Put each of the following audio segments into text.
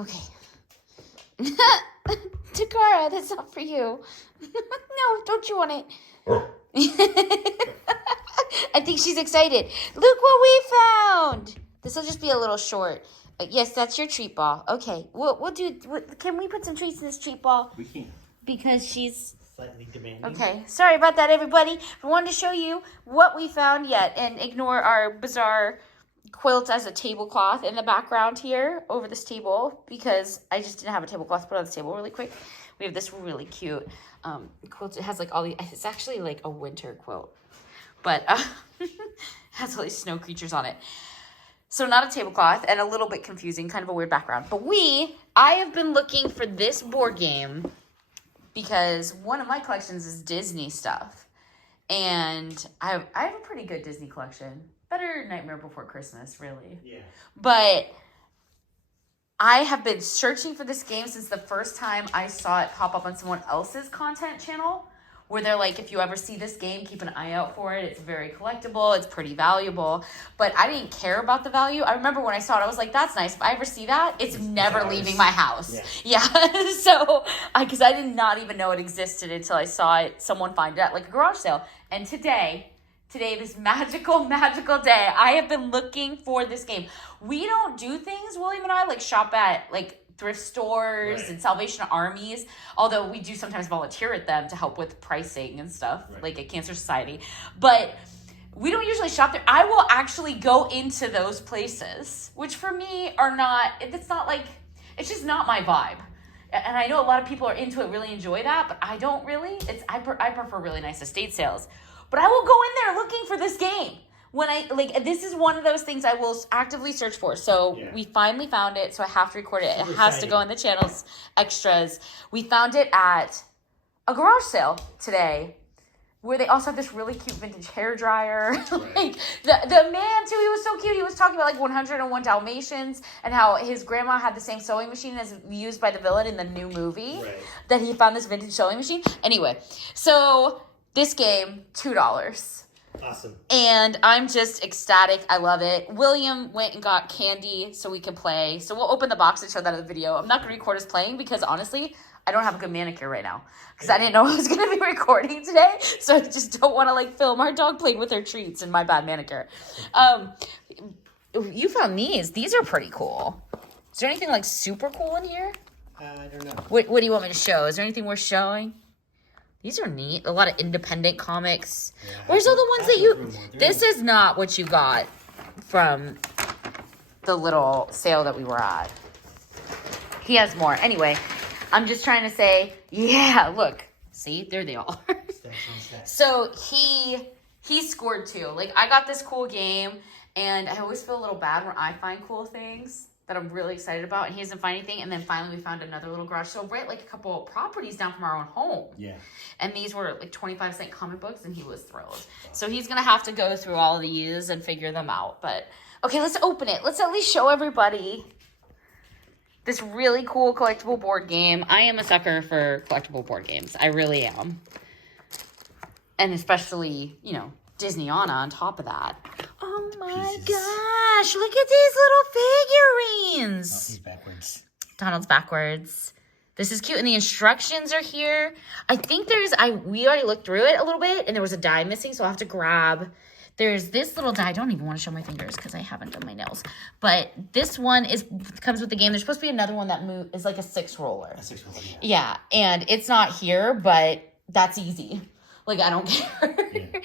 Okay. Takara, that's not for you. No, don't you want it? I think she's excited. Look what we found. This will just be a little short. Yes, that's your treat ball. Okay, we'll do. Can we put some treats in this treat ball? We can. Because she's Slightly demanding. Okay, sorry about that, everybody. I wanted to show you what we found yet, and ignore our bizarre quilt as a tablecloth in the background here over this table, because I just didn't have a tablecloth to put on this table really quick. We have this really cute quilt. It has like all the. It's actually like a winter quilt, but has all these snow creatures on it. So not a tablecloth, and a little bit confusing, kind of a weird background. But I have been looking for this board game because one of my collections is Disney stuff. And I have a pretty good Disney collection. Better Nightmare Before Christmas, really. Yeah. But I have been searching for this game since the first time I saw it pop up on someone else's content channel, where they're like, if you ever see this game, keep an eye out for it. It's very collectible. It's pretty valuable. But I didn't care about the value. I remember when I saw it, I was like, that's nice. If I ever see that, it's never leaving my house. Yeah. So, because I did not even know it existed until I saw it, someone find it at like a garage sale. And today, this magical day, I have been looking for this game. We don't do things, William and I, like shop at like thrift stores and Salvation Armies, although we do sometimes volunteer at them to help with pricing and stuff, like at Cancer Society. But we don't usually shop there. I will actually go into those places, which for me it's not like, it's just not my vibe. And I know a lot of people are into it, really enjoy that, but I don't really. I prefer really nice estate sales. But I will go in there looking for this game. This is one of those things I will actively search for. So we finally found it, so I have to record it. It has to go in the channel's extras. We found it at a garage sale today, where they also have this really cute vintage hairdryer. Like the man too, he was so cute. He was talking about like 101 Dalmatians and how his grandma had the same sewing machine as used by the villain in the new movie. That he found this vintage sewing machine. Anyway, so this game, $2. Awesome. And I'm just ecstatic. I love it. William went and got candy so we could play. So we'll open the box and show that in the video. I'm not going to record us playing because honestly, I don't have a good manicure right now. Because I didn't know I was going to be recording today. So I just don't want to like film our dog playing with her treats and my bad manicure. You found these. These are pretty cool. Is there anything like super cool in here? I don't know. What do you want me to show? Is there anything worth showing? These are neat. A lot of independent comics. Yeah, where's all the ones that you... This is not what you got from the little sale that we were at. He has more. Anyway, I'm just trying to say, yeah, look. See? There they all are. So he scored too. Like, I got this cool game, and I always feel a little bad when I find cool things that I'm really excited about, and he doesn't find anything. And then finally we found another little garage sale right like a couple of properties down from our own home. Yeah. And these were like 25-cent comic books, and he was thrilled. So he's gonna have to go through all of these and figure them out. But okay, let's open it. Let's at least show everybody this really cool collectible board game. I am a sucker for collectible board games. I really am. And especially, Disney on top of that. Oh my gosh, look at these little figurines. Oh, he's backwards. Donald's backwards. This is cute, and the instructions are here. I think we already looked through it a little bit, and there was a die missing, so I'll have to grab. There's this little die. I don't even want to show my fingers because I haven't done my nails. But this one comes with the game. There's supposed to be another one that is like a 6-roller. A 6-roller, yeah. And it's not here, but that's easy. Like, I don't care. Yeah.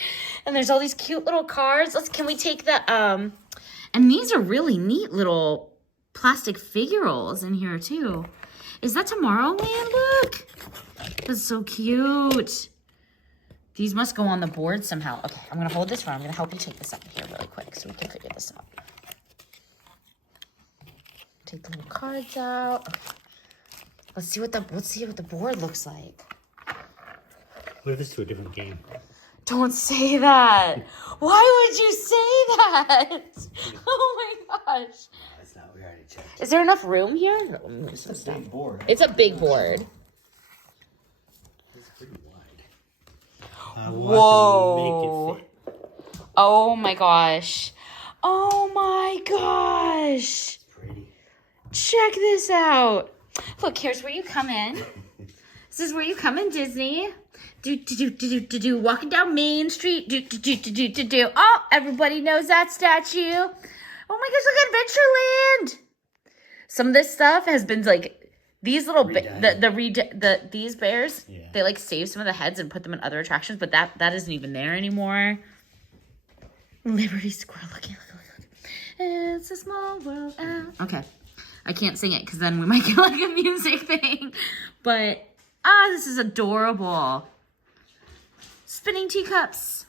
And there's all these cute little cards. Can we take the, and these are really neat little plastic figurines in here too. Is that Tomorrowland? Look. That's so cute. These must go on the board somehow. Okay, I'm going to hold this around. I'm going to help you take this out here really quick so we can figure this out. Take the little cards out. Okay. Let's see what the board looks like. What if it's to a different game? Don't say that. Why would you say that? Oh my gosh. That's not, we already checked. Is there enough room here? It's a big board. It's a big board. It's pretty wide. Whoa. Make it fit. Oh my gosh. Oh my gosh. Pretty. Check this out. Look, here's where you come in. This is where you come in, Disney. Walking down Main Street. Oh, everybody knows that statue. Oh my gosh, look at Adventureland. Some of this stuff has been like these little these bears. Yeah. They like save some of the heads and put them in other attractions, but that isn't even there anymore. Liberty Square. Look. It's a small world. Okay, I can't sing it because then we might get like a music thing. But this is adorable. Spinning teacups.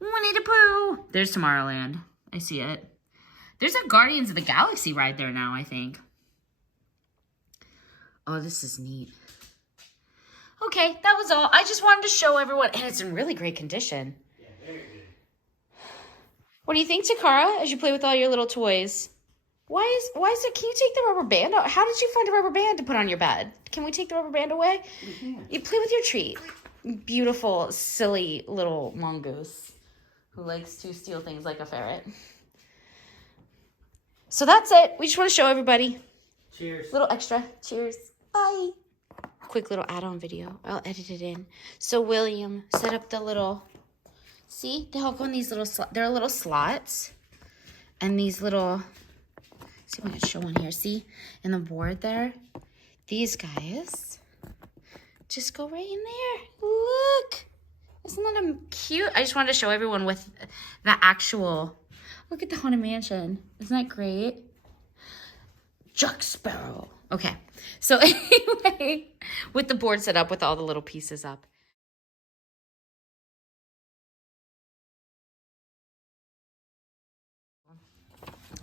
Winnie the Pooh. There's Tomorrowland. I see it. There's a Guardians of the Galaxy ride there now, I think. Oh, this is neat. Okay, that was all. I just wanted to show everyone, and it's in really great condition. Yeah, very good. What do you think, Takara, as you play with all your little toys? Why is it? Can you take the rubber band out? How did you find a rubber band to put on your bed? Can we take the rubber band away? You play with your treat. Beautiful, silly little mongoose who likes to steal things like a ferret. So that's it. We just want to show everybody. Cheers. Little extra. Cheers. Bye. Quick little add-on video. I'll edit it in. So William set up the little... See? They all go in these little... There are little slots. And these little... See if I can show one here. See? In the board there. These guys... just go right in there. Look. Isn't that cute? I just wanted to show everyone with the actual... Look at the Haunted Mansion. Isn't that great? Jack Sparrow. Okay. So anyway, with the board set up with all the little pieces up.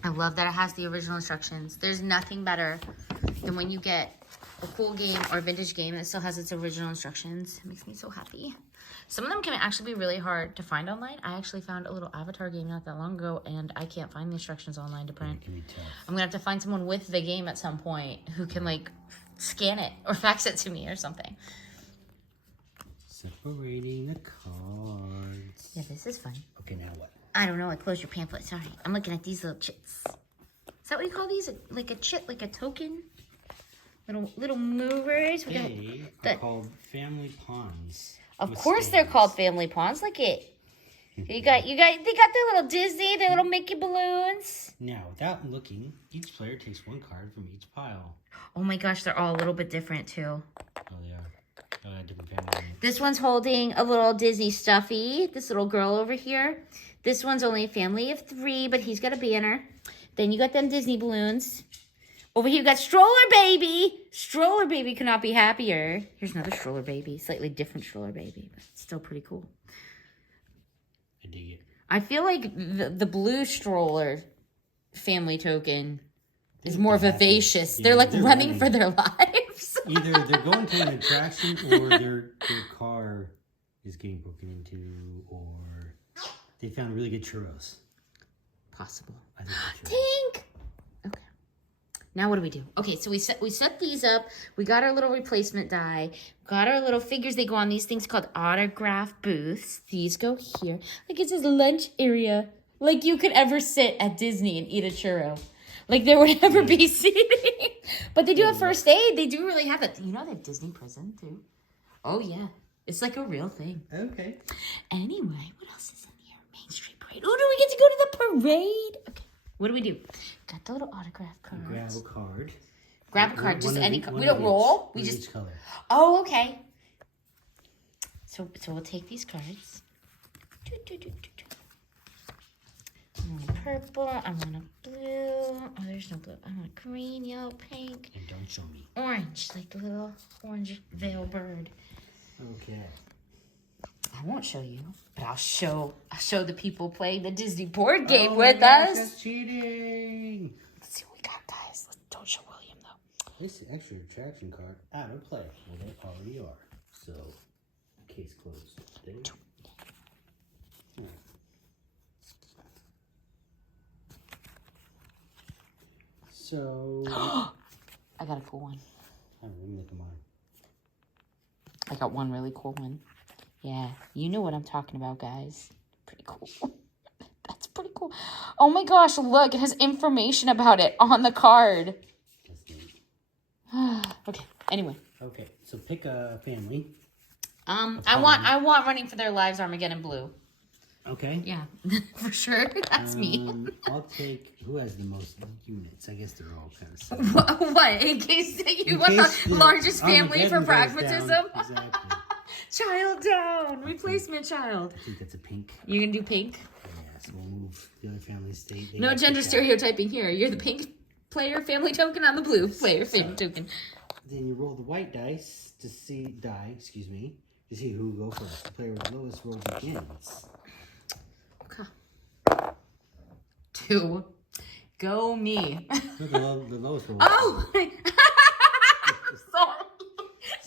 I love that it has the original instructions. There's nothing better than when you get a cool game or a vintage game that still has its original instructions. It makes me so happy. Some of them can actually be really hard to find online. I actually found a little Avatar game not that long ago, and I can't find the instructions online to print. I'm going to have to find someone with the game at some point who can, like, scan it or fax it to me or something. Separating the cards. Yeah, this is fun. Okay, now what? I don't know. I closed your pamphlet. Sorry. I'm looking at these little chits. Is that what you call these? Like a chit, like a token? Little movers. They are called family pawns. Of course they're called family pawns. Look it. They got their little Disney, their little Mickey balloons. Now, without looking, each player takes one card from each pile. Oh my gosh, they're all a little bit different too. Oh, they are. Different family. This one's holding a little Disney stuffy. This little girl over here. This one's only a family of 3, but he's got a banner. Then you got them Disney balloons. Over here, you got Stroller Baby. Stroller Baby could not be happier. Here's another Stroller Baby. Slightly different Stroller Baby, but still pretty cool. I dig it. I feel like the blue stroller family token is more vivacious. Yeah, they're running for their lives. Either they're going to an attraction or their car is getting broken into, or they found really good churros. Possible. I think Tink! Okay. Now what do we do? Okay, so we set these up. We got our little replacement die. Got our little figures. They go on these things called autograph booths. These go here. Like it says lunch area. Like you could ever sit at Disney and eat a churro. Like there would ever be seating. But they do have first aid. They do really have that. You know they have Disney prison too. Oh yeah. It's like a real thing. Okay. Anyway, what else is in here? Main Street Parade. Oh, do we get to go to the parade? Okay. What do we do? Got the little autograph cards. Grab a card. Grab a card. Just any card. We don't roll. We just... Each color. Oh, okay. So we'll take these cards. I want a purple. I want a blue. Oh, there's no blue. I want a green, yellow, pink. And don't show me. Orange, like the little orange veil bird. Okay. I won't show you, but I'll show the people playing the Disney board game with us. That's cheating. Let's see what we got, guys. Don't show William though. This extra attraction card out of play. Well, they already are. So, case closed. There you go. So, I got a cool one. I'm really looking at mine. I got one really cool one. Yeah, you know what I'm talking about, guys. Pretty cool. That's pretty cool. Oh my gosh, look, it has information about it on the card. Okay. Anyway. Okay, so pick a family. I want Running for Their Lives Armageddon Blue. Okay. Yeah, for sure. That's me. I'll take who has the most units. I guess they're all kind of similar. What? In case you want the largest family for pragmatism? Exactly. Child down. Replacement child. I think that's a pink. You can do pink? Yeah, so we'll move the other family state. No gender stereotyping here. You're the pink player family token. I'm the blue player family token. Then you roll the white dice to see who will go first. The player with the lowest roll begins. Okay. 2. Go me. No, the lowest roll. Oh! Sorry.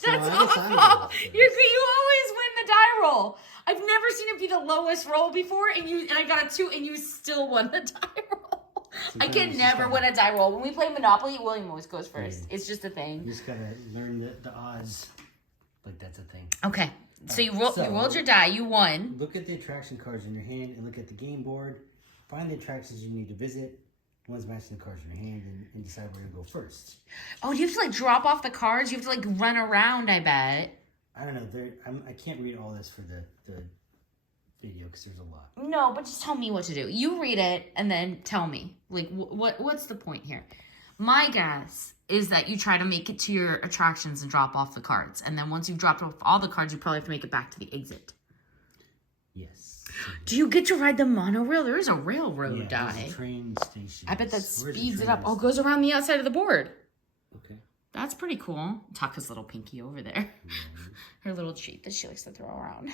That's awful. You always win the die roll. I've never seen it be the lowest roll before, and I got a 2, and you still won the die roll. I can never win a die roll. When we play Monopoly, William always goes first. It's just a thing. You just gotta learn the odds. Like that's a thing. Okay. So you rolled your die. You won. Look at the attraction cards in your hand and look at the game board. Find the attractions you need to visit. One's matching the cards in your hand and decide where to go first. Oh, do you have to like drop off the cards? You have to like run around, I bet. I don't know. I can't read all this for the video because there's a lot. No, but just tell me what to do. You read it and then tell me. Like, what's the point here? My guess is that you try to make it to your attractions and drop off the cards. And then once you've dropped off all the cards, you probably have to make it back to the exit. Yes. Do you get to ride the monorail? There is a railroad die. There's a train station. I bet that speeds it up. Oh, it goes around the outside of the board. Okay. That's pretty cool. Taka's little pinky over there. Her little treat that she likes to throw around.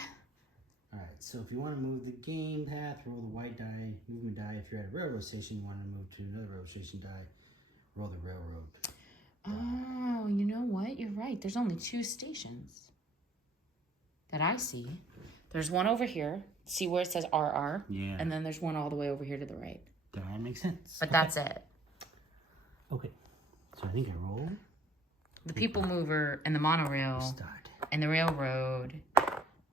All right, so if you want to move the game path, roll the white die, movement die. If you're at a railroad station, you want to move to another railroad station die, roll the railroad. Oh, you know what? You're right. There's only 2 stations that I see. There's one over here. See where it says RR? Yeah. And then there's one all the way over here to the right. That makes sense. But that's it. Okay. So I think I roll. The people mover and the monorail Start. and the railroad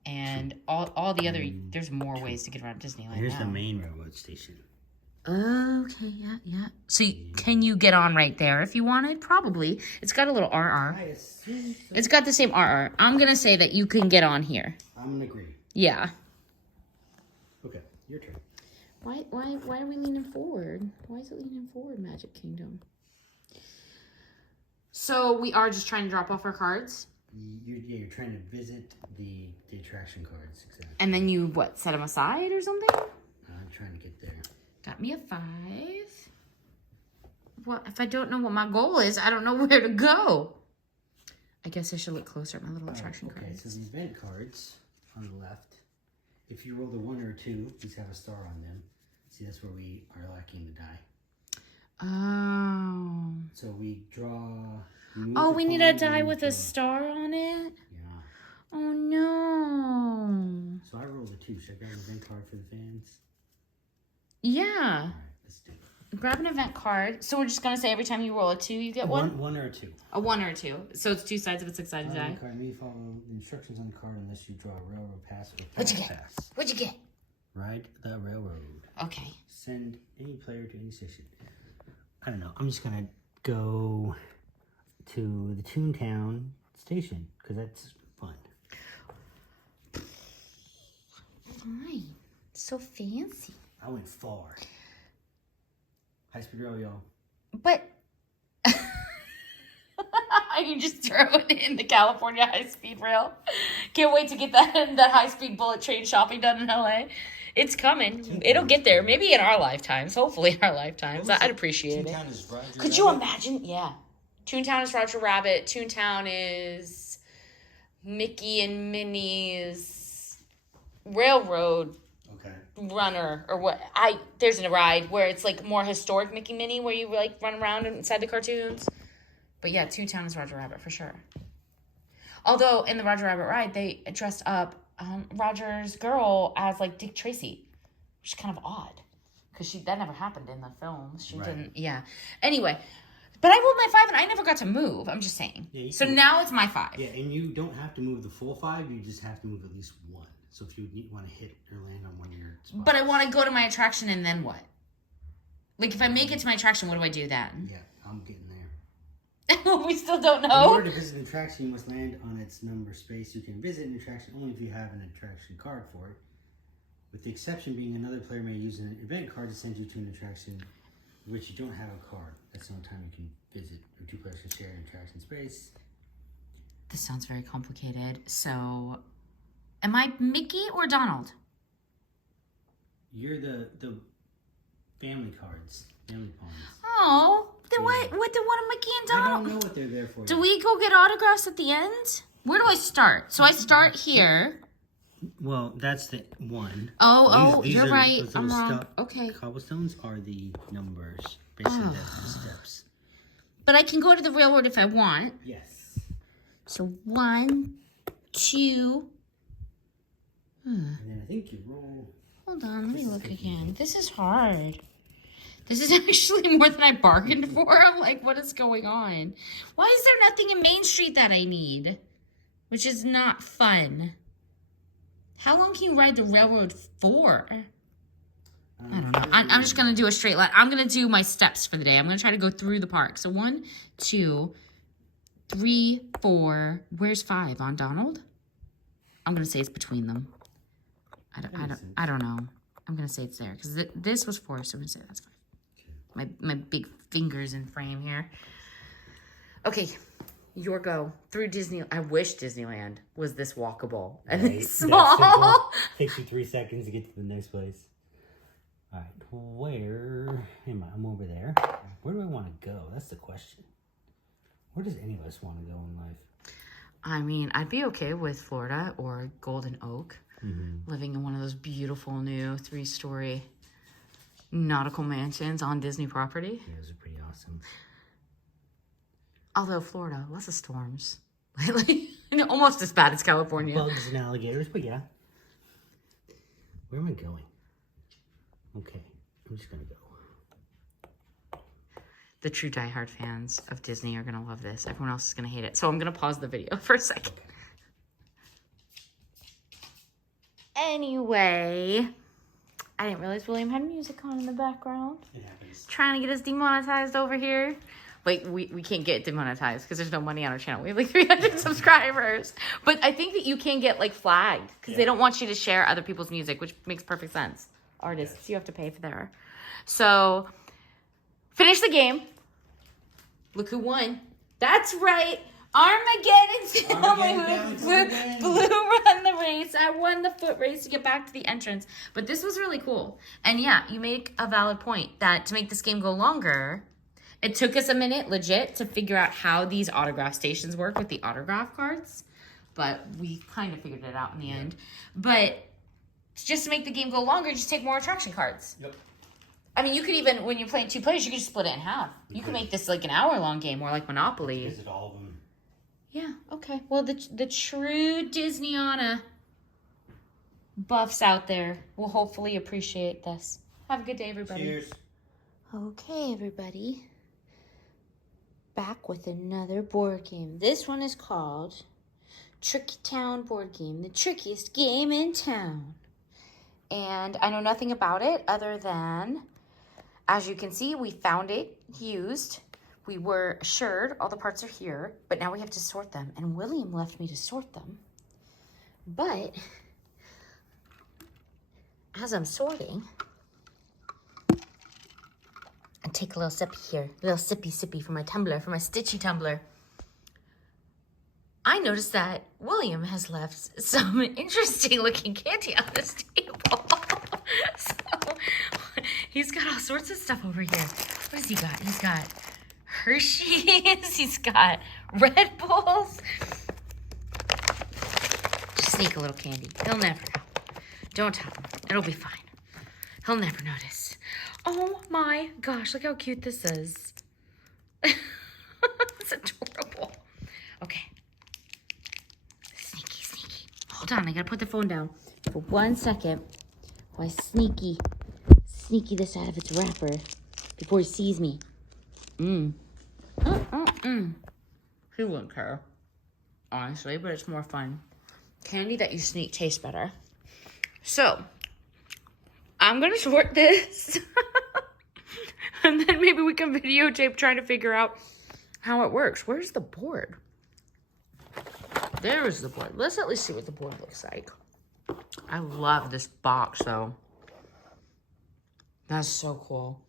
and all the other... There's more ways to get around Disneyland. Here's the main railroad station. Okay, yeah. So can you get on right there if you wanted? Probably. It's got a little RR. It's got the same RR. I'm going to say that you can get on here. I'm going to agree. Yeah. Okay, your turn. Why are we leaning forward? Why is it leaning forward, Magic Kingdom? So we are just trying to drop off our cards? You're trying to visit the attraction cards. Exactly. And then you, set them aside or something? I'm trying to get there. Got me a 5. What if I don't know what my goal is? I don't know where to go. I guess I should look closer at my little attraction cards. Okay, so the event cards on the left, if you roll the 1 or 2, these have a star on them. See, that's where we are lacking the die. Oh. So we draw... We need a die with a star on it? Yeah. Oh, no. So I rolled a 2. Should I grab an event card for the fans? Yeah. All right, let's do it. Grab an event card. So we're just going to say every time you roll a 2, you get one? 1 or a 2. A 1 or a 2. So it's 2 sides of a 6-sided die. Card may follow the instructions on the card unless you draw a railroad pass or What'd you fast get? pass. What'd you get? Ride the railroad. Okay. Send any player to any station. I don't know. I'm just going to go to the Toontown station because that's fun. Fine. So fancy. I went far. High speed rail, y'all. But you just throw it in the California high-speed rail. Can't wait to get that high-speed bullet train shopping done in LA. It's coming. It'll get there. Maybe in our lifetimes. Hopefully in our lifetimes. I'd appreciate it. Is Roger Could you imagine? Yeah. Toontown is Roger Rabbit. Toontown is Mickey and Minnie's Railroad Runner or what? There's a ride where it's like more historic Mickey and Minnie where you like run around inside the cartoons. But yeah, Toontown is Roger Rabbit for sure. Although in the Roger Rabbit ride, they dressed up Roger's girl as like Dick Tracy, which is kind of odd because that never happened in the films. She didn't. Yeah. Anyway, but I rolled my 5 and I never got to move. I'm just saying. Yeah, so now it's my 5. Yeah, and you don't have to move the full 5. You just have to move at least 1. So if you want to hit or land on one of your spots. But I want to go to my attraction and then what? Like if I make it to my attraction, what do I do then? Yeah, I'm getting there. We still don't In know. order to visit an attraction, you must land on its number space. You can visit an attraction only if you have an attraction card for it. With the exception being another player may use an event card to send you to an attraction which you don't have a card. That's the only time you can visit, or two players can share an attraction space. This sounds very complicated. So, am I Mickey or Donald? You're the family cards, family pawns. Oh, then what did one of Mickey and I Donald? don't know what they're there for. Do we go get autographs at the end? Where do I start? So I start here. Well, that's the one. These you're right. I'm wrong. Okay. Cobblestones are the numbers. Basically, that's the steps. But I can go to the railroad if I want. Yes. So 1, 2. And then I think you roll. Hold on, let me look again. This is hard. This is actually more than I bargained for. I'm like, what is going on? Why is there nothing in Main Street that I need? Which is not fun. How long can you ride the railroad for? I don't know. I'm just going to do a straight line. I'm going to do my steps for the day. I'm going to try to go through the park. So 1, 2, 3, 4. Where's 5? On Donald? I'm going to say it's between them. I don't know. I'm going to say it's there. Because this was 4, so I'm going to say that's 5. My big fingers in frame here. Okay. Your go through Disney. I wish Disneyland was this walkable and this small. Takes you 3 seconds to get to the next place. All right, where am I? I'm over there. Where do I want to go? That's the question. Where does any of us want to go in life? I mean, I'd be okay with Florida or Golden Oak, living in one of those beautiful new 3-story nautical mansions on Disney property. Yeah, those are pretty awesome. Although Florida, lots of storms lately. Almost as bad as California. Bugs and alligators, but yeah. Where am I going? Okay, I'm just going to go. The true diehard fans of Disney are going to love this. Everyone else is going to hate it. So I'm going to pause the video for a second. Okay. Anyway, I didn't realize William had music on in the background. It happens. Trying to get us demonetized over here. Like, we can't get demonetized because there's no money on our channel. We have like 300 subscribers. But I think that you can get like flagged because they don't want you to share other people's music, which makes perfect sense. Artists, you have to pay for their. So, finish the game. Look who won. That's right. Armageddon. Blue run the race. I won the foot race to get back to the entrance. But this was really cool. And yeah, you make a valid point that to make this game go longer, it took us a minute, legit, to figure out how these autograph stations work with the autograph cards. But we kind of figured it out in the end. But just to make the game go longer, just take more attraction cards. Yep. I mean, you could even, when you're playing 2 players, you could just split it in half. You could make this like an hour-long game, more like Monopoly. Visit all of them. Yeah, okay. Well, the true Disneyana buffs out there will hopefully appreciate this. Have a good day, everybody. Cheers. Okay, everybody. Back with another board game. This one is called Tricky Town Board Game, the trickiest game in town. And I know nothing about it other than, as you can see, we found it used. We were assured all the parts are here, but now we have to sort them. And William left me to sort them. But as I'm sorting, I take a little sippy here. A little sippy from my tumbler, from my stitchy tumbler. I noticed that William has left some interesting looking candy on this table. So he's got all sorts of stuff over here. What has he got? He's got Hershey's. He's got Red Bulls. Just sneak a little candy. He'll never know. Don't tell him. It'll be fine. He'll never notice. Oh my gosh, look how cute this is. It's adorable. Okay. Sneaky. Hold on, I gotta put the phone down for 1 second while I sneaky this out of its wrapper before he sees me. He wouldn't care, honestly, but it's more fun. Candy that you sneak tastes better. So, I'm gonna sort this. And then maybe we can videotape trying to figure out how it works. Where's the board? There's the board. Let's at least see what the board looks like. I love this box, though. That's so cool.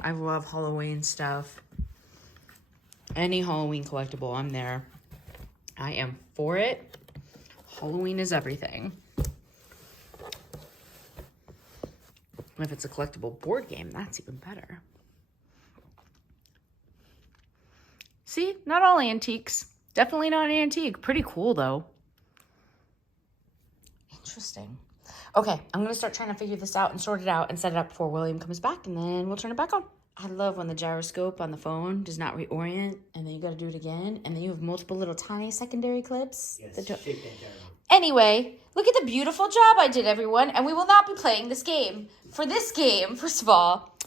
I love Halloween stuff. Any Halloween collectible, I'm there. I am for it. Halloween is everything. And if it's a collectible board game, that's even better. See, not all antiques. Definitely not an antique. Pretty cool, though. Interesting. Okay, I'm going to start trying to figure this out and sort it out and set it up before William comes back, and then we'll turn it back on. I love when the gyroscope on the phone does not reorient, and then you got to do it again, and then you have multiple little tiny secondary clips. Yes, shake that gyro. Anyway, look at the beautiful job I did, everyone, and we will not be playing this game. For this game, first of all,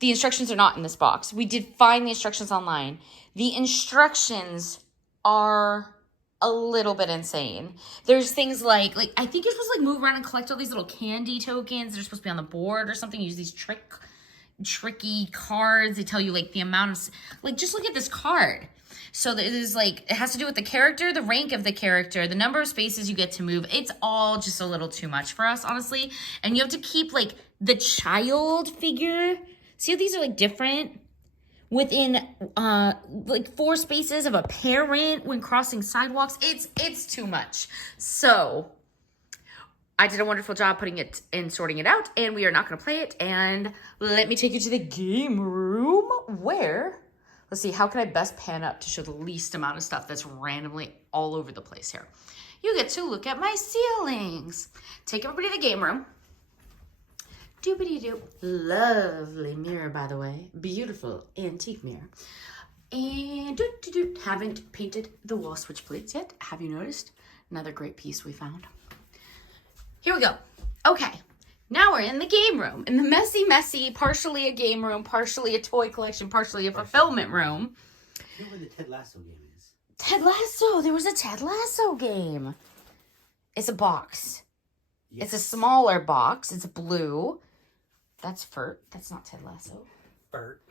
the instructions are not in this box. We did find the instructions online. The instructions are a little bit insane. There's things like I think you're supposed to move around and collect all these little candy tokens. They're supposed to be on the board or something. Use these tricky cards. They tell you the amount of just look at this card. So there's it has to do with the character, the rank of the character, the number of spaces you get to move. It's all just a little too much for us, honestly. And you have to keep the child figure. See how these are different? Within 4 spaces of a parent when crossing sidewalks. It's too much. So I did a wonderful job putting it and sorting it out, and we are not going to play it. And let me take you to the game room where, let's see, how can I best pan up to show the least amount of stuff that's randomly all over the place here? You get to look at my ceilings. Take everybody to the game room. Doobity-doo. Lovely mirror, by the way. Beautiful antique mirror. And haven't painted the wall switch plates yet. Have you noticed? Another great piece we found. Here we go. Okay. Now we're in the game room. In the messy, partially a game room, partially a toy collection, partially a fulfillment room. You know where the Ted Lasso game is? Ted Lasso. There was a Ted Lasso game. It's a box. Yes. It's a smaller box. It's blue. That's Furt. That's not Ted Lasso. Furt.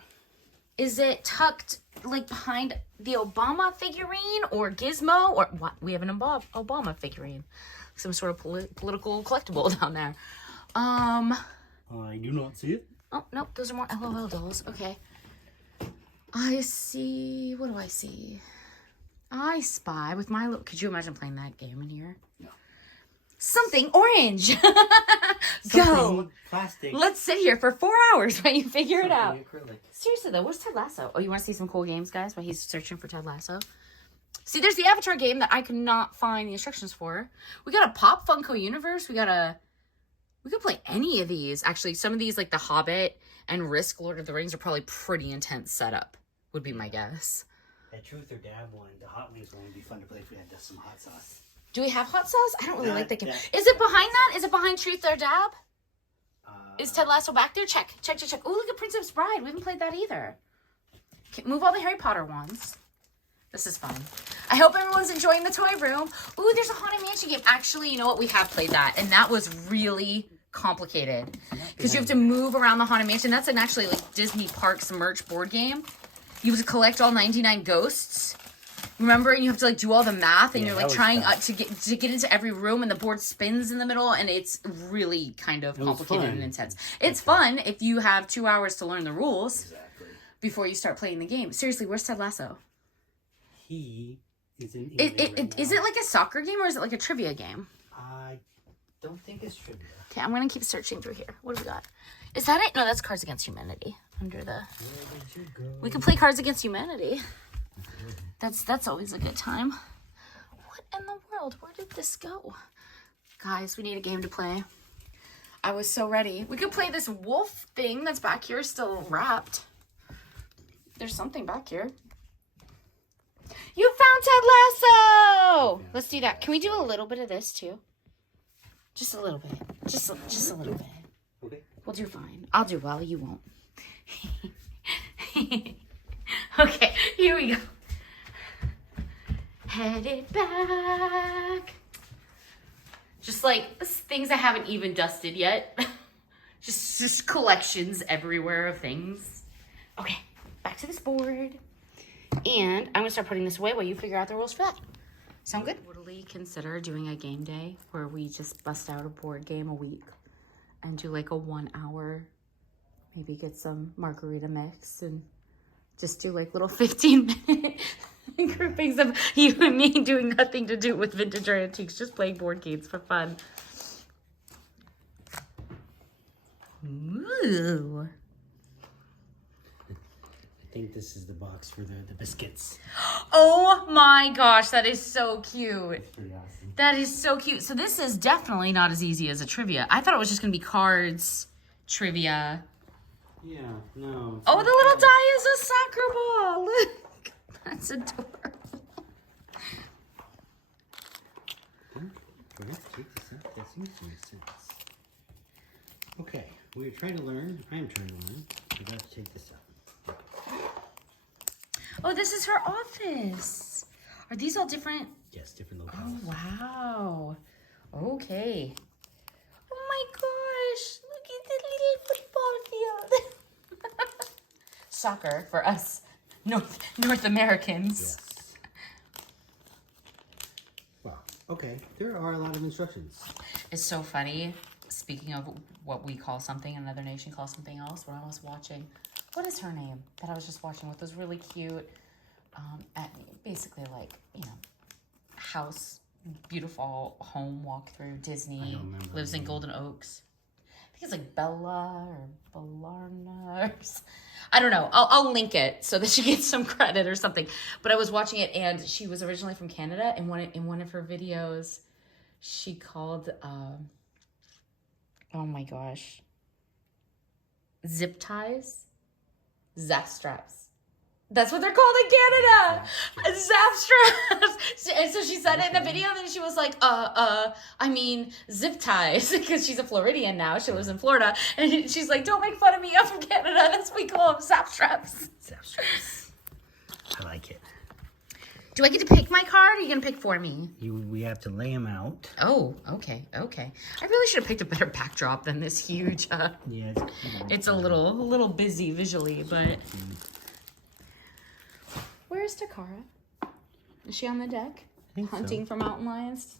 Is it tucked behind the Obama figurine or Gizmo or what? We have an Obama figurine, some sort of political collectible down there. I do not see it. Oh nope, those are more LOL dolls. Okay. I see. What do I see? I spy with my. Could you imagine playing that game in here? No. Something orange. Go. Plastic. Let's sit here for 4 hours while you figure it out. Acrylic. Seriously though, where's Ted Lasso? Oh, you want to see some cool games, guys? While he's searching for Ted Lasso. See, there's the Avatar game that I could not find the instructions for. We got a Pop Funko Universe. We could play any of these. Actually, some of these The Hobbit and Risk Lord of the Rings are probably pretty intense setup. Would be my guess. That Truth or Dab one, the Hot Wings one would be fun to play if we had some hot sauce. Do we have hot sauce? I don't really like that game. Is it behind that? Is it behind Truth or Dab? Is Ted Lasso back there? Check. Oh, look at Princess Bride. We haven't played that either. Okay, move all the Harry Potter ones. This is fun. I hope everyone's enjoying the toy room. Ooh, there's a Haunted Mansion game. Actually, you know what? We have played that, and that was really complicated because you have to move around the Haunted Mansion. That's an actually Disney Parks merch board game. You have to collect all 99 ghosts. Remember, and you have to do all the math, and you're trying to get into every room, and the board spins in the middle, and it's really kind of complicated and intense. It's fun if you have 2 hours to learn the rules before you start playing the game. Seriously, where's Ted Lasso? He is in Is it like a soccer game or is it like a trivia game? I don't think it's trivia. Okay, I'm gonna keep searching through here. What do we got? Is that it? No, that's Cards Against Humanity. Under the. Where did you go? We can play Cards Against Humanity. That's always a good time. What in the world? Where did this go? Guys, we need a game to play. I was so ready. We could play this wolf thing that's back here still wrapped. There's something back here. You found Ted Lasso! Let's do that. Can we do a little bit of this too? Just a little bit. Just a little bit. Okay. We'll do fine. I'll do well. You won't. Okay, here we go. Headed back. Just things I haven't even dusted yet. just collections everywhere of things. Okay, back to this board. And I'm going to start putting this away while you figure out the rules for that. Sound good? Would we consider doing a game day where we just bust out a board game a week and do like a 1 hour, maybe get some margarita mix and just do like little 15-minute groupings of you and me doing nothing to do with vintage or antiques, just playing board games for fun. Ooh. I think this is the box for the biscuits. Oh my gosh, that is so cute. That's pretty awesome. That is so cute. So this is definitely not as easy as a trivia. I thought it was just going to be cards, trivia. Yeah, no. Oh, the little die is a soccer ball. Look, that's adorable. Do I have to take this out? That seems to make sense. Okay, we're trying to learn. I'm trying to learn. We got to take this out. Oh, this is her office. Are these all different? Yes, different locales. Oh, wow. Okay. Oh my gosh. Look at the little football field. Soccer for us North Americans. Yes. Wow. Okay. There are a lot of instructions. It's so funny. Speaking of what we call something, another nation calls something else. When I was watching, what is her name that I was just watching with those really cute, basically like, house, beautiful home walkthrough, Disney, lives in Golden Oaks. I think it's like Bella or Bellarna. I don't know. I'll link it so that she gets some credit or something. But I was watching it, and she was originally from Canada, and in one of her videos, she called, oh my gosh, zip ties, zap straps. That's what they're called in Canada. Zap straps. And so she said it in the video, and then she was like, I mean zip ties, because she's a Floridian now. She lives in Florida. And she's like, don't make fun of me. I'm from Canada. That's what we call them, zap straps. Zap straps. I like it. Do I get to pick my card, or are you going to pick for me? We have to lay them out. Oh, okay. I really should have picked a better backdrop than this huge. Yeah, it's a little busy visually, but... Where's Takara? Is she on the deck? Hunting for mountain lions?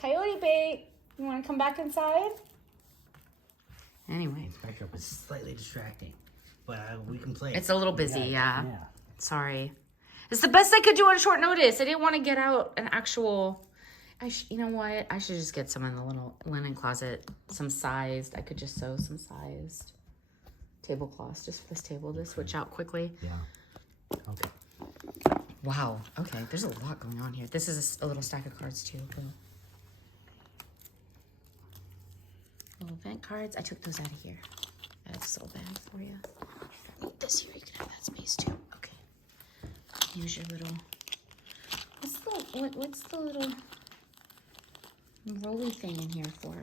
Coyote bait! You want to come back inside? Anyway. This backdrop is slightly distracting, but we can play. It's a little busy, yeah. Sorry. It's the best I could do on short notice. I didn't want to get out an actual... you know what? I should just get some in the little linen closet. Some sized. I could just sew some sized tablecloths just for this table to switch out quickly. Yeah. Okay. Wow. Okay. There's a lot going on here. This is a little stack of cards too. Cool. Little event cards. I took those out of here. That's so bad for you. Oh, this here, you can have that space too. Okay. Use your little. What's the little rolly thing in here for?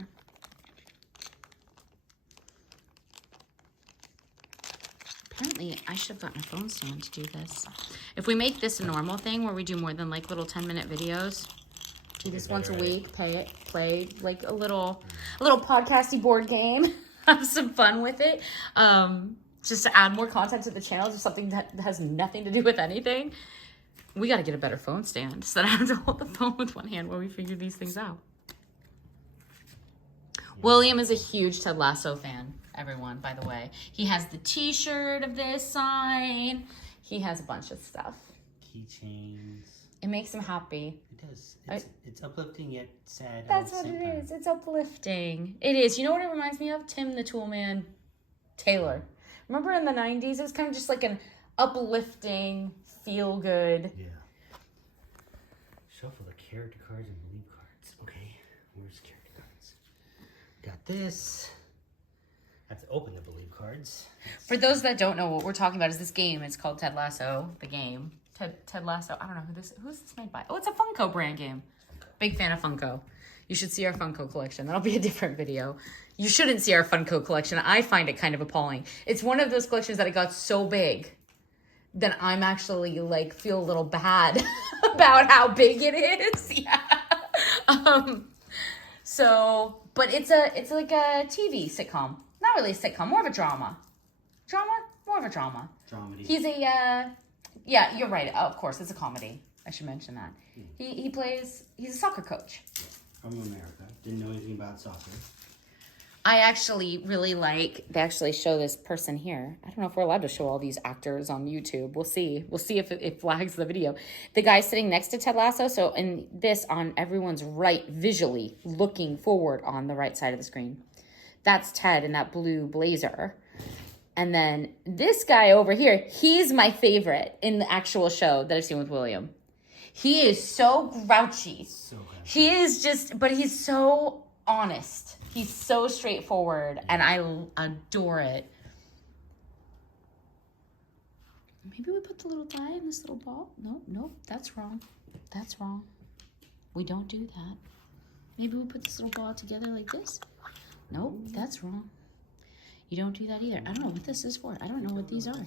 Apparently, I should have gotten a phone stand to do this. If we make this a normal thing where we do more than like little 10-minute videos, do this once a week, play like a little podcasty board game, have some fun with it, just to add more content to the channel, just something that has nothing to do with anything. We got to get a better phone stand so that I have to hold the phone with one hand while we figure these things out. William is a huge Ted Lasso fan, everyone, by the way. He has the t-shirt of this sign. He has a bunch of stuff. Keychains. It makes him happy. It does. It's uplifting yet sad. That's what it is. It's uplifting. It is. You know what it reminds me of? Tim the Toolman Taylor. Remember in the 90s? It was kind of just like an uplifting, feel-good. Yeah. Shuffle the character cards and believe cards. Okay, where's character cards? Got this. I have to open the believe cards. For those that don't know, what we're talking about is this game. It's called Ted Lasso, the game. Ted Lasso. I don't know who's this made by. Oh, it's a Funko brand game. Big fan of Funko. You should see our Funko collection. That'll be a different video. You shouldn't see our Funko collection. I find it kind of appalling. It's one of those collections that it got so big that I'm actually like feel a little bad about how big it is. Yeah. But it's like a TV sitcom. Not really a sitcom, more of a drama. Drama? More of a drama. Dramedy. He's a, yeah, you're right. Of course, it's a comedy. I should mention that. He plays, he's a soccer coach. From America. Didn't know anything about soccer. I actually really like, they actually show this person here. I don't know if we're allowed to show all these actors on YouTube. We'll see. We'll see if it flags the video. The guy sitting next to Ted Lasso. So in this, on everyone's right, visually looking forward on the right side of the screen. That's Ted in that blue blazer. And then this guy over here, he's my favorite in the actual show that I've seen with William. He is so grouchy. So good. He is just, but he's so honest. He's so straightforward, and I adore it. Maybe we put the little guy in this little ball. Nope, that's wrong. That's wrong. We don't do that. Maybe we put this little ball together like this. Nope, that's wrong. You don't do that either. I don't know what this is for. I don't know what these are.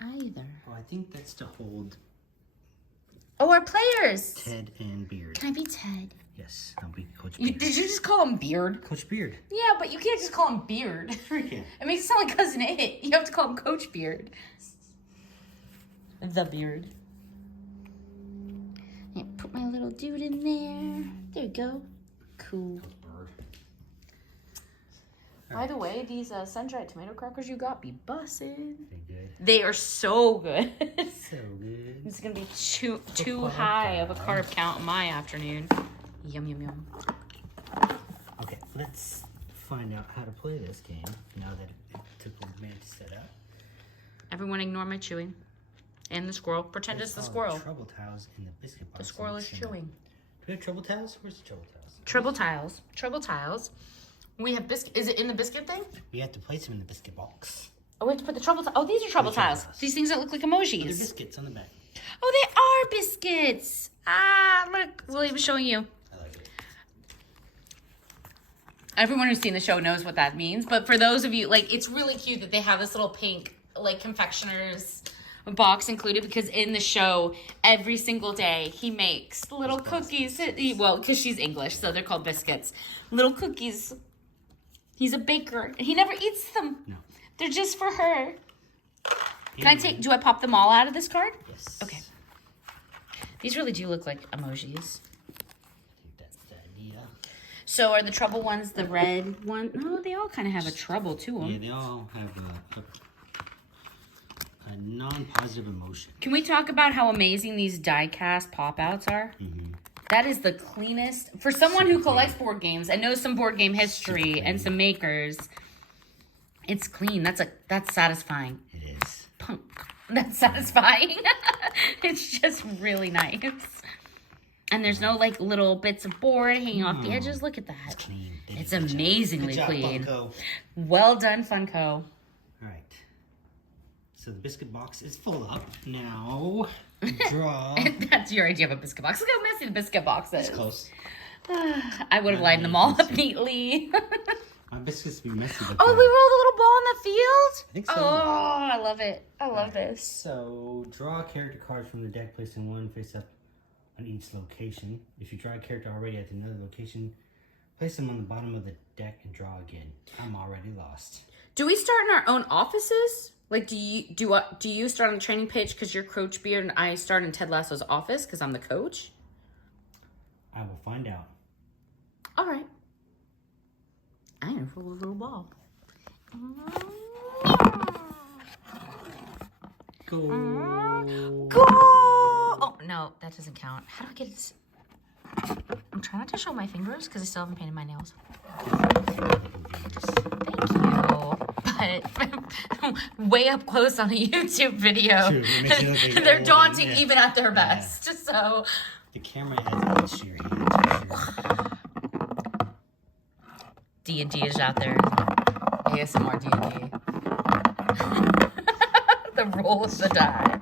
Either. Oh, I think that's to hold Oh, our players. Ted and Beard. Can I be Ted? Yes, I'll be Coach Beard. Did you just call him Beard? Coach Beard. Yeah, but you can't just call him Beard. Yeah. It makes it sound like Cousin It. You have to call him Coach Beard. The Beard. Yeah, put my little dude in there. There you go. Cool. By the way, these sun-dried tomato crackers you got be bussin'. They good. They are so good. So good. It's gonna be too high of a carb count in my afternoon. Yum, yum, yum. Okay, let's find out how to play this game now that it took a minute to set up. Everyone ignore my chewing. And the squirrel. Pretend it's the squirrel. Trouble tiles in the biscuit box. The squirrel is chewing. Do we have trouble tiles? Where's the trouble tiles? Trouble tiles. Trouble tiles. We have biscuit. Is it in the biscuit thing? We have to place them in the biscuit box. Oh, we have to put the trouble tiles. Oh, these are trouble tiles. These things that look like emojis. They're biscuits on the back. Oh, they are biscuits. Ah, look. William was showing you. I like it. Everyone who's seen the show knows what that means. But for those of you, like, it's really cute that they have this little pink, like, confectioner's box included, because in the show, every single day, he makes little cookies. Well, because she's English, so they're called biscuits. Little cookies. He's a baker, and he never eats them. No. They're just for her. Do I pop them all out of this card? Yes. Okay. These really do look like emojis. I think that's the idea. So are the trouble ones the red one? No, they all kind of have a trouble to them. Yeah, they all have a non-positive emotion. Can we talk about how amazing these die-cast pop-outs are? Mm-hmm. That is the cleanest. For someone who collects board games and knows some board game history and some makers, it's clean. That's satisfying. It is. Punk. That's satisfying. It's just really nice. And there's no like little bits of board hanging off the edges. Look at that. It's clean. It's amazingly Good job, clean. Funko. Well done, Funko. All right. So the biscuit box is full up. Now, draw. That's your idea of a biscuit box. Look how messy the biscuit box is. It's close. I would have lined them all up neatly. My biscuits be messy. But Oh, we rolled a little ball in the field? I think so. Oh, I love it. I love this. So, draw a character card from the deck, placing one face up on each location. If you draw a character already at another location, place them on the bottom of the deck and draw again. I'm already lost. Do we start in our own offices? Like, do you start on the training page because you're Coach Beard and I start in Ted Lasso's office because I'm the coach? I will find out. All right. I'm going to roll a little ball. Go. Go! Oh, no, that doesn't count. How do I get this? I'm trying not to show my fingers because I still haven't painted my nails. Thank you. But way up close on a YouTube video, True, it makes you look like they're old, daunting yeah. even at their best. So The camera has itch to your hands. For sure. D&D is out there. ASMR D&D. The roll of the die.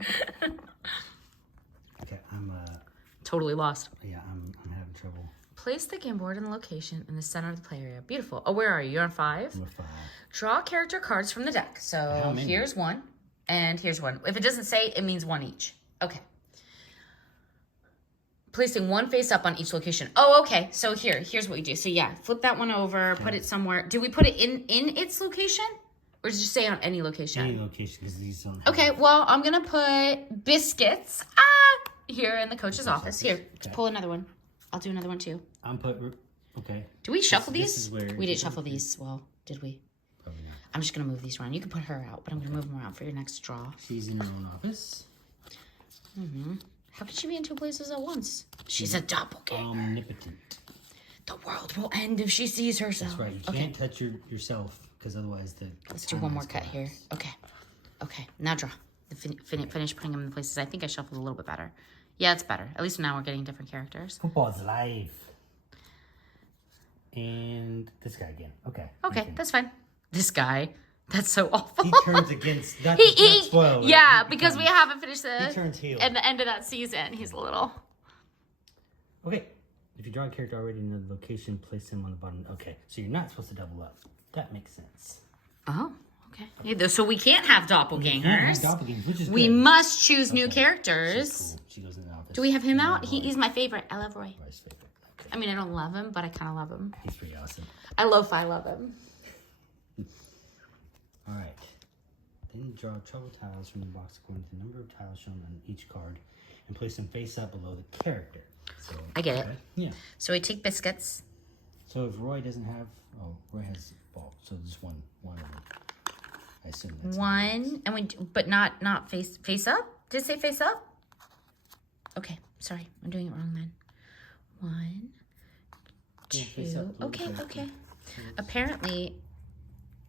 Okay, I'm Totally lost. yeah, I'm having trouble. Place the game board in the location in the center of the play area. Beautiful. Oh, where are you? You're on 5? I'm a 5. Draw character cards from the deck. So How many? here's one, and here's one. If it doesn't say, it means one each. Okay. Placing one face up on each location. Oh, okay. So here's what we do. So yeah, flip that one over, put it somewhere. Do we put it in its location? Or did you say on any location? Any location, because these don't have... Okay, well, I'm going to put biscuits here in the coach's office. Here, let's pull another one. I'll do another one too. Okay. Do we shuffle these? This is where... We didn't shuffle these. Well, did we? Probably not. I'm just going to move these around. You can put her out, but I'm going to move them around for your next draw. She's in her own office. How could she be in two places at once? She's a doppelganger. Omnipotent. The world will end if she sees herself. That's right. You can't touch yourself, because otherwise the... Let's do one more cut here. Okay. Okay. Now draw. Finish putting them in the places. I think I shuffled a little bit better. Yeah, it's better. At least now we're getting different characters. Football's life. And this guy again. Okay. Okay, that's fine. This guy. That's so awful. He turns against... Not spoiled. Yeah, because we haven't finished He turns heel. at the end of that season. He's a little... Okay. If you draw a character already in the location, place him on the bottom. Okay, so you're not supposed to double up. That makes sense. Oh, okay. Yeah, so we can't have doppelgangers. Which is we good. must choose new characters. Cool. She goes in the office. Do we have him out? He's my favorite. I love Roy. Roy's favorite. Okay. I mean, I don't love him, but I kind of love him. He's pretty awesome. I love him. All right. Then draw trouble tiles from the box according to the number of tiles shown on each card and place them face up below the character. So, I get it. Yeah. So we take biscuits. So if Roy doesn't have... Oh, Roy has ball. So just one of them. I assume that's... One, and but not face up? Did it say face up? Okay, sorry. I'm doing it wrong then. One, Yeah, face two. up, Okay. Apparently,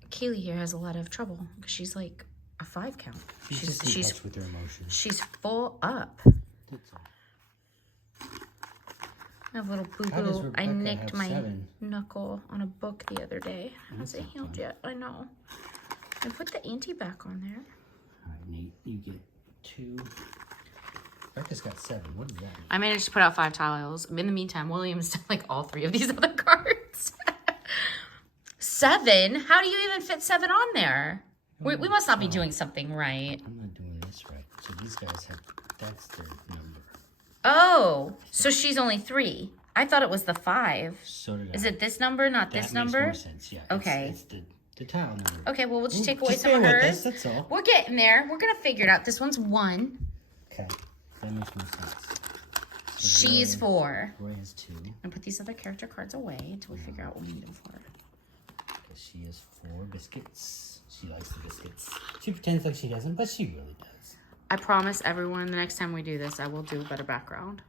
Kaylee here has a lot of trouble because she's like a 5 count. She's in touch with her emotions. She's full up. That's all. I have a little How does boo-boo. I Rebecca nicked have my 7? knuckle on a book the other day. Hasn't not healed fun. yet. I know. I put the ante back on there. All right, Nate, you get 2. Rebecca's got 7. What is that? I managed to put out 5 tiles. In the meantime, William's done like all 3 of these other cards. 7? How do you even fit 7 on there? We must not be doing something right. I'm not doing this right. So these guys have... That's their number. Oh, so she's only 3. I thought it was the 5. So did I. Is it this number, not That this makes number? more sense, yeah. Okay. It's the tile number. Okay, well, we'll just take away Just some of bear with hers. us, that's all. We're getting there. We're going to figure it out. This one's 1. Okay, that makes more sense. So She's 4. Roy has 2. And put these other character cards away until we figure out what we need them for. Okay, she has 4 biscuits. She likes the biscuits. She pretends like she doesn't, but she really does. I promise everyone the next time we do this, I will do a better background.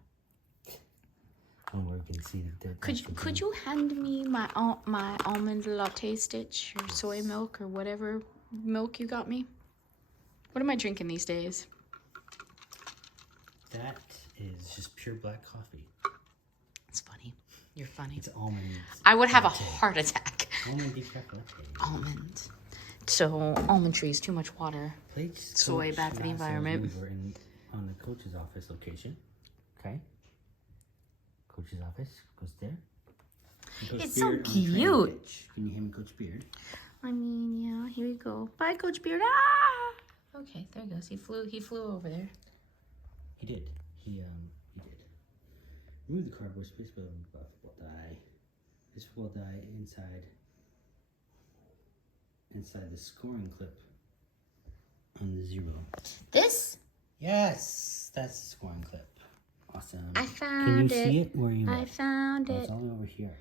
Oh, where you can see that. Could you hand me my almond latte stitch or soy milk or whatever milk you got me? What am I drinking these days? That is just pure black coffee. It's funny. You're funny. It's almond. I would have latte. a heart attack. Almond decaf latte. Almond. So almond trees, too much water. Plates. Soy, bad for the environment. We're on the coach's office location. Okay. Coach's office goes there. Coach It's so Beard on the cute. training pitch. Can you hand me Coach Beard? I mean, yeah, here we go. Bye, Coach Beard. Ah! Okay, there he goes. He flew over there. He did. He did. Remove the cardboard space below the football die. This football die inside the scoring clip on the 0. This? Yes, that's the scoring clip. Awesome. I found it. Can you see it? Where are you I at? found Oh, it. it's all the way over here.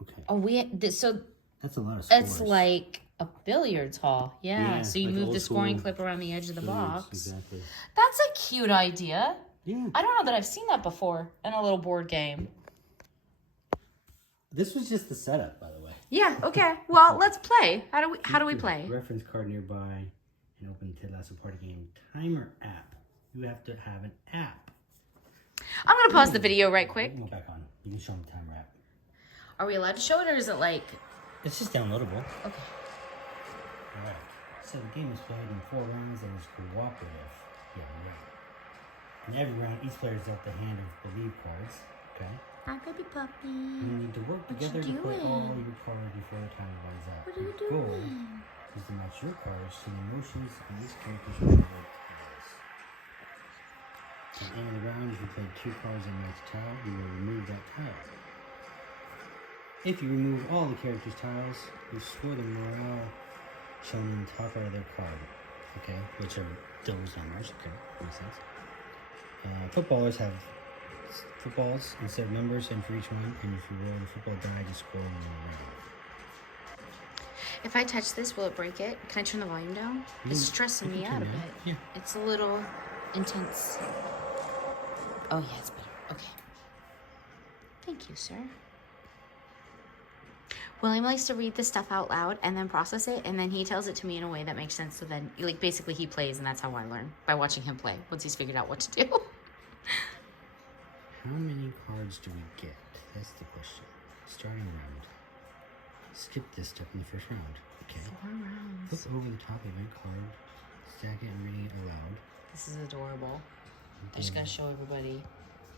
Okay. Oh, so That's a lot of scores. it's like a billiards hall. Yeah. Yeah, So you like move old the scoring school clip around the edge of the billiards, box. Exactly. That's a cute idea. Yeah. I don't know that I've seen that before in a little board game. This was just the setup, by the way. Yeah. Okay. Well, let's play. How do we play? Reference card nearby and open the Lasso party game timer app. You have to have an app. I'm gonna pause the video right quick. Go back on. You can show them the timer app. Are we allowed to show it, or is it like? It's just downloadable. Okay. Alright. So the game is played in 4 rounds and is cooperative. Yeah, right. In every round, each player is at the hand of believe cards. Okay. Hi, baby puppy. You need to work together to play all your cards before the timer runs out. What are you Your goal doing? is to match your cards to the emotions of each character's favorite cards. At the end of the round, if you play 2 cards and match tile, you will remove that tile. If you remove all the characters' tiles, you score the morale shown in the top right of their card. Okay, which are those numbers. Okay, makes sense. Footballers have footballs instead of numbers, and for each one, and if you roll the football die, just score in the round. If I touch this, will it break it? Can I turn the volume down? It's stressing me out a bit. Yeah. It's a little intense. Oh, yeah, it's better. Okay. Thank you, sir. William likes to read the stuff out loud and then process it, and then he tells it to me in a way that makes sense. So then, like, basically he plays, and that's how I learn, by watching him play, once he's figured out what to do. How many cards do we get? That's the question. Starting round. Skip this step in the first round. Okay. 4 rounds. Flip over the top event card. Stack it and reading it aloud. This is adorable. I just gotta show everybody.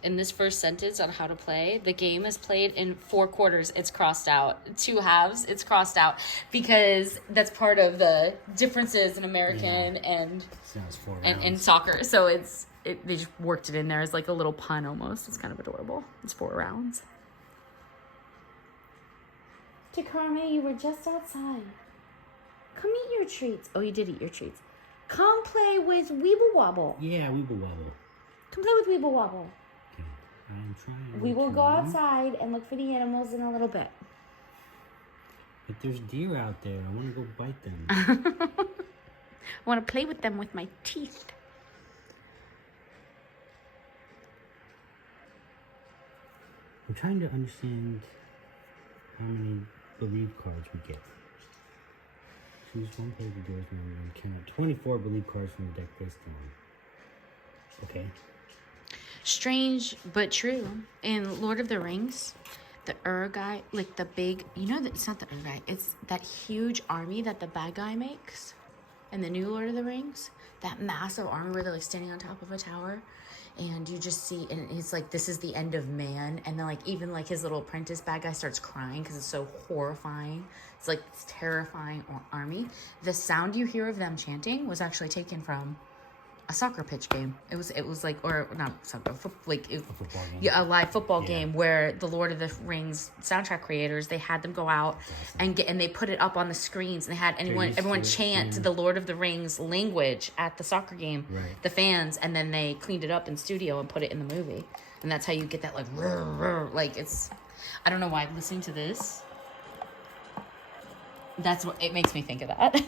In this first sentence on how to play, the game is played in 4 quarters. It's crossed out. 2 halves. It's crossed out because that's part of the differences in American and So now it's 4 rounds. and soccer. So they just worked it in there as like a little pun almost. It's kind of adorable. It's 4 rounds. Takarme, you were just outside. Come eat your treats. Oh, you did eat your treats. Come play with Weeble Wobble. Yeah, Weeble Wobble. Come play with Weeble Wobble. Okay. I'm trying. We will go outside and look for the animals in a little bit. But there's deer out there. I want to go bite them. I want to play with them with my teeth. I'm trying to understand how many believe cards we get. Choose one player to do as member and count 24 believe cards from the deck face down. Okay. Strange but true. In Lord of the Rings, the guy, like the big, you know, that it's not the guy, it's that huge army that the bad guy makes in the new Lord of the Rings. That massive army where they're like standing on top of a tower. And you just see, and it's like, this is the end of man. And then like, even like his little apprentice bad guy starts crying because it's so horrifying. It's like this terrifying army. The sound you hear of them chanting was actually taken from a soccer pitch game. It was like, or not soccer, like A football game. yeah, a live football game where the Lord of the Rings soundtrack creators, they had them go out and they put it up on the screens, and they had everyone chant the Lord of the Rings language at the soccer game, the fans, and then they cleaned it up in studio and put it in the movie, and that's how you get that like rrr, rrr, like it's, I don't know why listening to this, that's what it makes me think of that.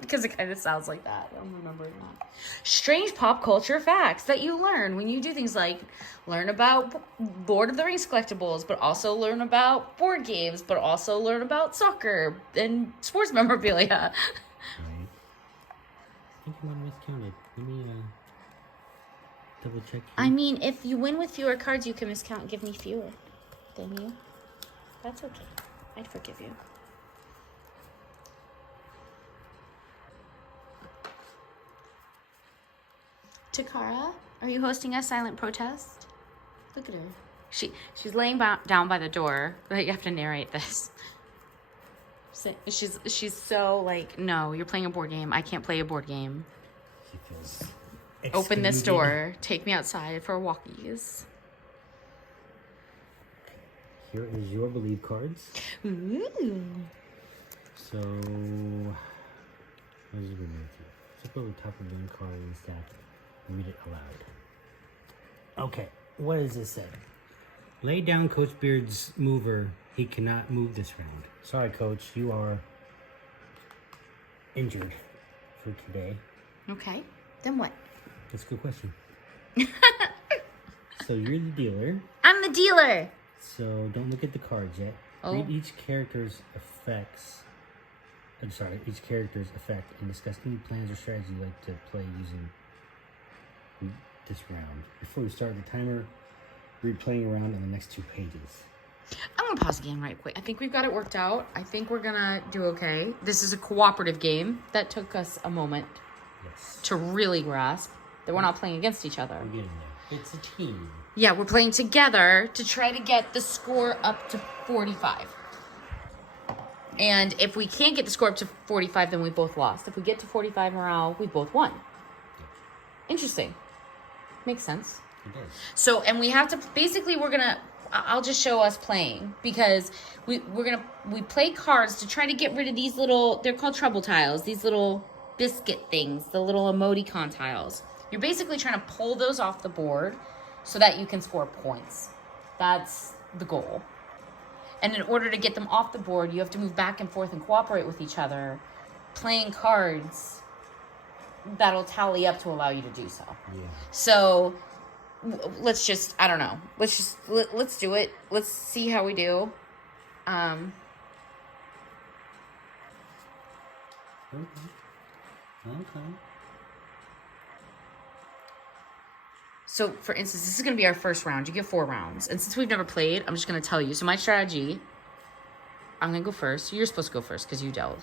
Because it kind of sounds like that. I'm remembering that. Strange pop culture facts that you learn when you do things like learn about Lord of the Rings collectibles, but also learn about board games, but also learn about soccer and sports memorabilia. Right. I think I might have miscounted. Let me double check here. I mean, if you win with fewer cards, you can miscount and give me fewer than you. That's okay. I'd forgive you. Takara, are you hosting a silent protest? Look at her. She's laying down by the door. But you have to narrate this. She's so like, no, you're playing a board game. I can't play a board game. She feels Open this excluded. door. Take me outside for walkies. Here is your believe cards. Ooh. So, what is it going to do? Flip over the top of one card and stack it. Read it aloud. Okay, what does this say? Lay down Coach Beard's mover. He cannot move this round. Sorry, Coach. You are injured for today. Okay. Then what? That's a good question. So you're the dealer. I'm the dealer. So don't look at the cards yet. Oh. Read each character's effects. Each character's effect and discuss any plans or strategy you'd like to play using this round. Before we start the timer, read playing around on the next 2 pages. I'm gonna pause again right quick. I think we've got it worked out. I think we're gonna do okay. This is a cooperative game that took us a moment Yes. to really grasp that we're not playing against each other. We're getting there. It's a team. Yeah, we're playing together to try to get the score up to 45. And if we can't get the score up to 45, then we both lost. If we get to 45 morale, we both won. Interesting. Makes sense. It does. So, and we have to, basically we're gonna I'll just show us playing because we play cards to try to get rid of these little, they're called trouble tiles, these little biscuit things, the little emoticon tiles. You're basically trying to pull those off the board so that you can score points. That's the goal. And in order to get them off the board, you have to move back and forth and cooperate with each other, playing cards that'll tally up to allow you to do so. Yeah. So let's just, I don't know. Let's do it. Let's see how we do. Okay. So, for instance, this is going to be our first round. You get 4 rounds. And since we've never played, I'm just going to tell you. So, my strategy, I'm going to go first. You're supposed to go first because you dealt.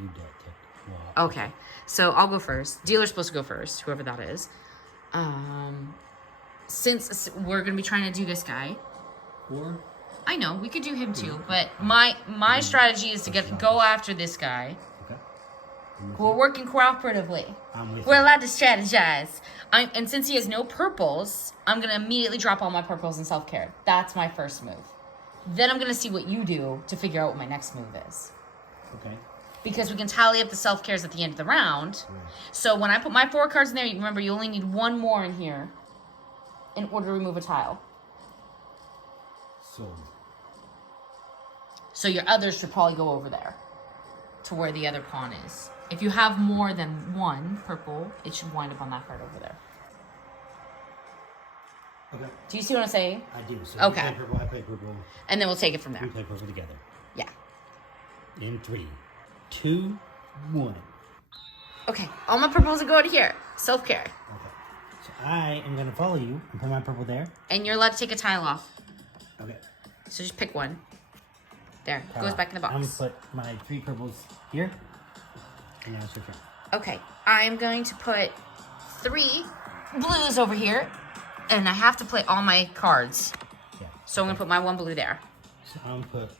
You dealt it. Wow. Okay. So, I'll go first. Dealer's supposed to go first, whoever that is. Since we're going to be trying to do this guy. Or? I know, we could do him too. But my strategy is to go after this guy. We're working cooperatively. We're allowed to strategize. And since he has no purples, I'm going to immediately drop all my purples in self-care. That's my first move. Then I'm going to see what you do to figure out what my next move is. Okay. Because we can tally up the self-cares at the end of the round. Right. So when I put my 4 cards in there, remember, you only need 1 more in here in order to remove a tile. So your others should probably go over there to where the other pawn is. If you have more than 1 purple, it should wind up on that card over there. Okay. Do you see what I'm saying? I do. So okay. You play purple, I play purple. And then we'll take it from there. We play purple together. Yeah. In 3, 2, 1. Okay. All my purples are going here. Self-care. Okay. So I am going to follow you and put my purple there. And you're allowed to take a tile off. Okay. So just pick one. There. Goes back in the box. I'm going to put my 3 purples here. And now it's your turn. Okay. I'm going to put 3 blues over here. And I have to play all my cards. Yeah. So I'm going to put my 1 blue there. So I'm going to put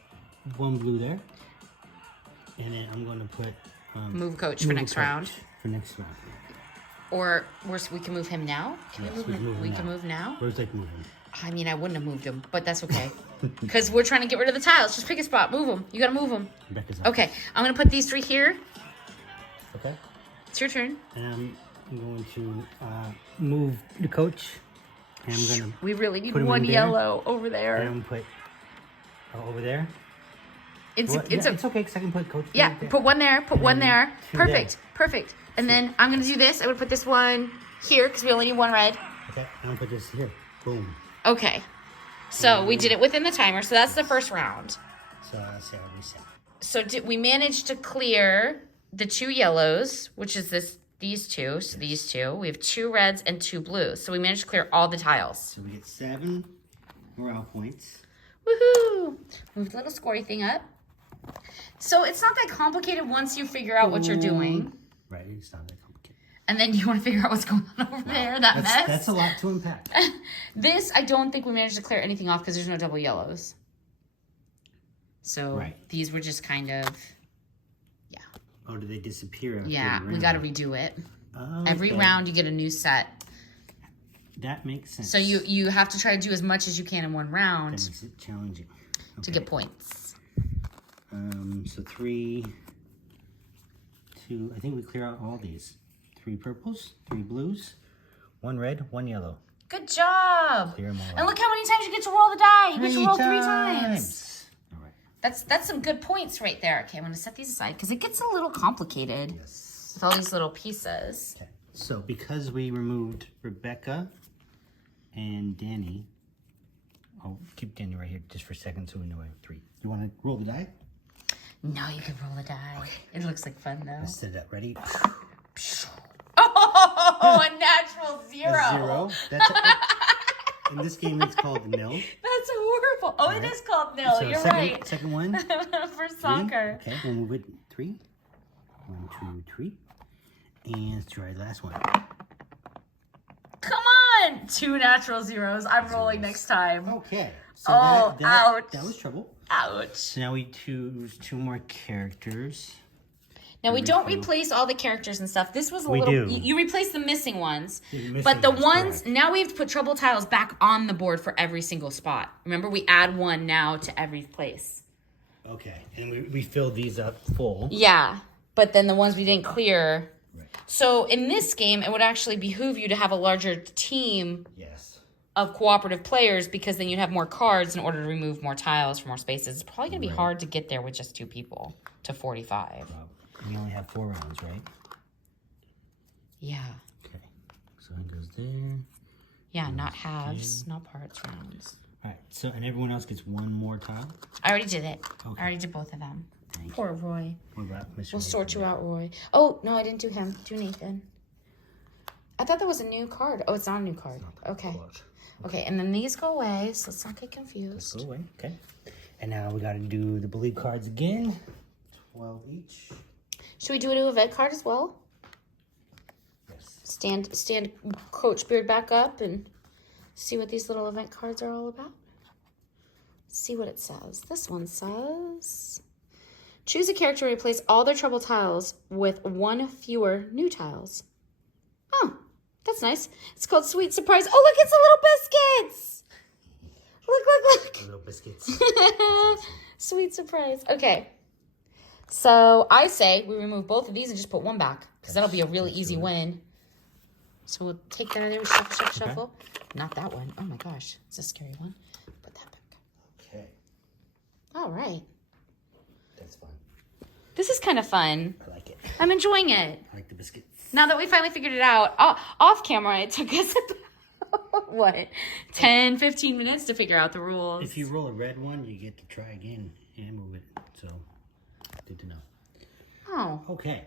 1 blue there. And then I'm going to put... move coach for next round. For next round. Or we can move him now? Can we can move now? Where's like moving? I mean, I wouldn't have moved him, but that's okay. Because we're trying to get rid of the tiles. Just pick a spot. Move them. You got to move them. Okay. I'm going to put these 3 here. Okay. It's your turn. And I'm going to move the coach. And I'm going to... We really need 1 yellow over there. And I'm going to put... over there. It's okay because I can put coach. Yeah, right put 1 there. Put 1 there. Perfect. There. Perfect. And then I'm going to do this. I'm going to put this one here because we only need 1 red. Okay. I'm going to put this here. Boom. Okay. So we did it within the timer. So that's the first round. So let's see how we set. So we managed to clear the 2 yellows, which is these 2. So these 2. We have 2 reds and 2 blues. So we managed to clear all the tiles. So we get 7 morale points. Woohoo! Move the little scory thing up. So it's not that complicated once you figure out what you're doing. Right, it's not that complicated. And then you want to figure out what's going on over there, that mess. That's a lot to unpack. This, I don't think we managed to clear anything off because there's no double yellows. So these were just kind of, yeah. Oh, do they disappear? Yeah, we got to redo it. Okay. Every round you get a new set. That makes sense. So you have to try to do as much as you can in 1 round. That makes it challenging. Okay. To get points. So 3, 2, I think we clear out all these. 3 purples, 3 blues, 1 red, 1 yellow. Good job. Clear them all and look how many times you get to roll the die. You get to roll 3 times. All right. That's some good points right there. Okay, I'm going to set these aside because it gets a little complicated with all these little pieces. Okay. So because we removed Rebecca and Danny, I'll keep Danny right here just for a second so we know I have 3. You want to roll the die? No, you can roll the die. Okay. It looks like fun though. Let's set it up. Ready? Oh, a natural 0. A 0. That's in this game it's called nil. That's horrible. Oh, it is called nil. So You're right. Second one. For soccer. 3. Okay, we'll move it 3. 1, 2, 3. And let's try the last one. Come on! 2 natural 0s. I'm rolling next time. Okay. So ouch. That was trouble. Ouch. So now we choose 2 more characters. Now, we don't replace all the characters and stuff. This was a We little... do. You replace the missing ones. Yeah, But the ones... correct. Now we have to put trouble tiles back on the board for every single spot. Remember, we add one now to every place. Okay, and we filled these up full. Yeah, but then the ones we didn't clear... Right. So in this game, it would actually behoove you to have a larger team Yes. of cooperative players because then you'd have more cards in order to remove more tiles for more spaces. It's probably going to be hard to get there with just 2 people to 45. We only have 4 rounds, right? Yeah. Okay. So it goes there. Yeah, not halves, not parts, rounds. All right. So, and everyone else gets 1 more tile? I already did it. Okay. I already did both of them. Thank Poor Roy. What about Mr. We'll sort Nathan? you out, Roy. Oh, no, I didn't do him. Do Nathan. I thought that was a new card. Oh, it's not a new card. Okay. Okay, and then these go away, so let's not get confused. Go away. Okay. And now we got to do the blue cards again. 12 each. Should we do an event card as well? Yes. Stand Coach Beard back up and see what these little event cards are all about. See what it says. This one says, choose a character and replace all their trouble tiles with 1 fewer new tiles. Oh, that's nice. It's called Sweet Surprise. Oh, look, it's the little biscuits. Look. Little biscuits. Sweet Surprise. Okay. So I say we remove both of these and just put 1 back because that'll be a really easy win. So we'll take that out of there. Shuffle. Not that one. Oh my gosh. It's a scary one. Put that back. Okay. All right. That's fun. This is kind of fun. I like it. I'm enjoying it. I like the biscuits. Now that we finally figured it out, off camera, it took us about, what, 10, 15 minutes to figure out the rules. If you roll a red one, you get to try again and move it. So, good to know. Oh, Okay.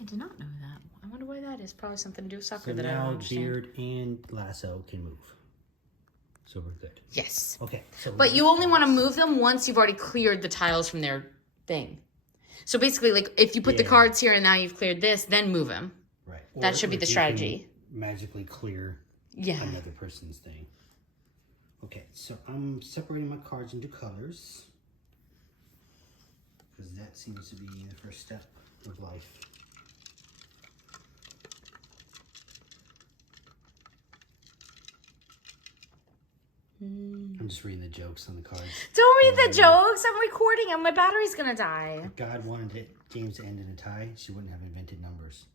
I did not know that. I wonder why that is. Probably something to do with soccer So that I don't now understand. Beard and Lasso can move. So we're good. Yes. Okay. So But you only want to move them once you've already cleared the tiles from their thing. So basically, like, if you put the cards here and now you've cleared this, then move them. Right. That should be if the you strategy. can magically clear another person's thing. Okay, so I'm separating my cards into colors. Because that seems to be the first step of life. I'm just reading the jokes on the cards. Don't read the jokes. I'm recording them. My battery's going to die. If God wanted games to end in a tie, she wouldn't have invented numbers.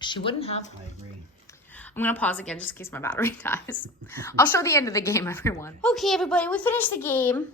She wouldn't have. I agree. I'm going to pause again just in case my battery dies. I'll show the end of the game, everyone. Okay, everybody, we finished the game.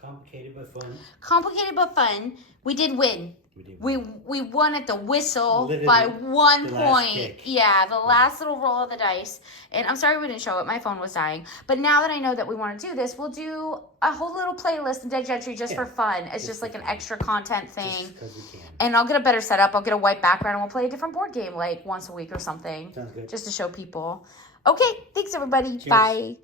Complicated but fun. Complicated but fun. We did win. We won at the whistle Literally, by 1 the last point. kick. Yeah, the last little roll of the dice. And I'm sorry we didn't show it. My phone was dying. But now that I know that we want to do this, we'll do a whole little playlist in Dead Gentry just for fun. It's just like an extra content thing. Just because we can. And I'll get a better setup. I'll get a white background and we'll play a different board game like once a week or something. Sounds good. Just to show people. Okay, thanks everybody. Cheers. Bye.